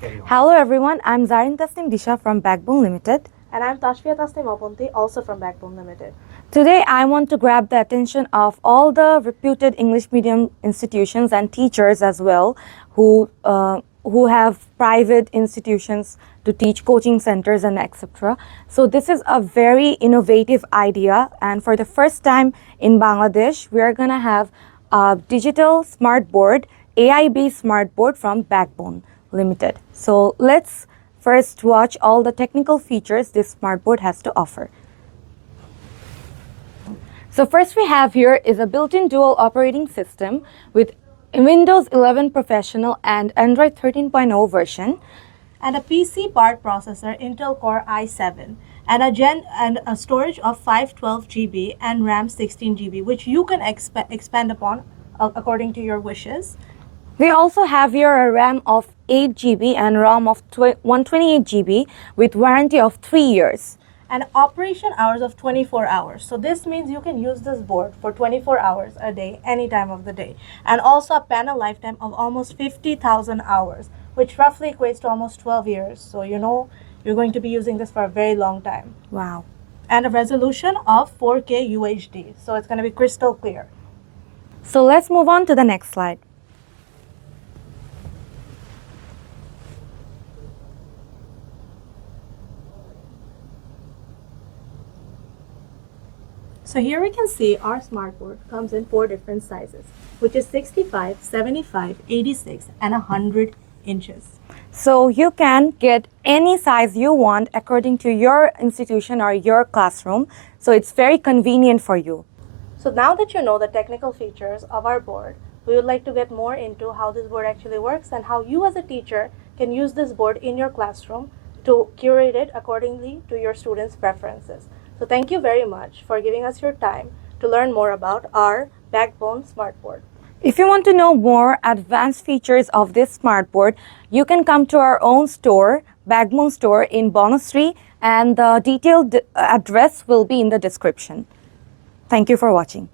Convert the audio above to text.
Hello everyone, I'm Zarin Tasnim Disha from BacBon Limited. And I'm Tashfiya Tasnim Aponti, also from BacBon Limited. Today I want to grab the attention of all the reputed English medium institutions and teachers as well who have private institutions to teach coaching centers and etc. So this is a very innovative idea, and for the first time in Bangladesh we are going to have a digital smartboard, AI-based smartboard from BacBon Limited. So let's first watch all the technical features this smartboard has to offer. So first we have here is a built-in dual operating system with Windows 11 Professional and Android 13.0 version. And a PC part processor, Intel Core i7, and a storage of 512 GB and RAM 16 GB, which you can expand upon according to your wishes. We also have here a RAM of 8 GB and ROM of 128 GB with warranty of 3 years. And operation hours of 24 hours. So this means you can use this board for 24 hours a day, any time of the day. And also a panel lifetime of almost 50,000 hours, which roughly equates to almost 12 years. So you know you're going to be using this for a very long time. Wow. And a resolution of 4K UHD. So it's going to be crystal clear. So let's move on to the next slide. So here we can see our smartboard comes in 4 different sizes, which is 65, 75, 86, and 100 inches. So you can get any size you want according to your institution or your classroom. So it's very convenient for you. So now that you know the technical features of our board, we would like to get more into how this board actually works and how you as a teacher can use this board in your classroom to curate it accordingly to your students' preferences. So thank you very much for giving us your time to learn more about our BacBon smartboard. If you want to know more advanced features of this smartboard, you can come to our own store, BacBon store in Banasree, and the detailed address will be in the description. Thank you for watching.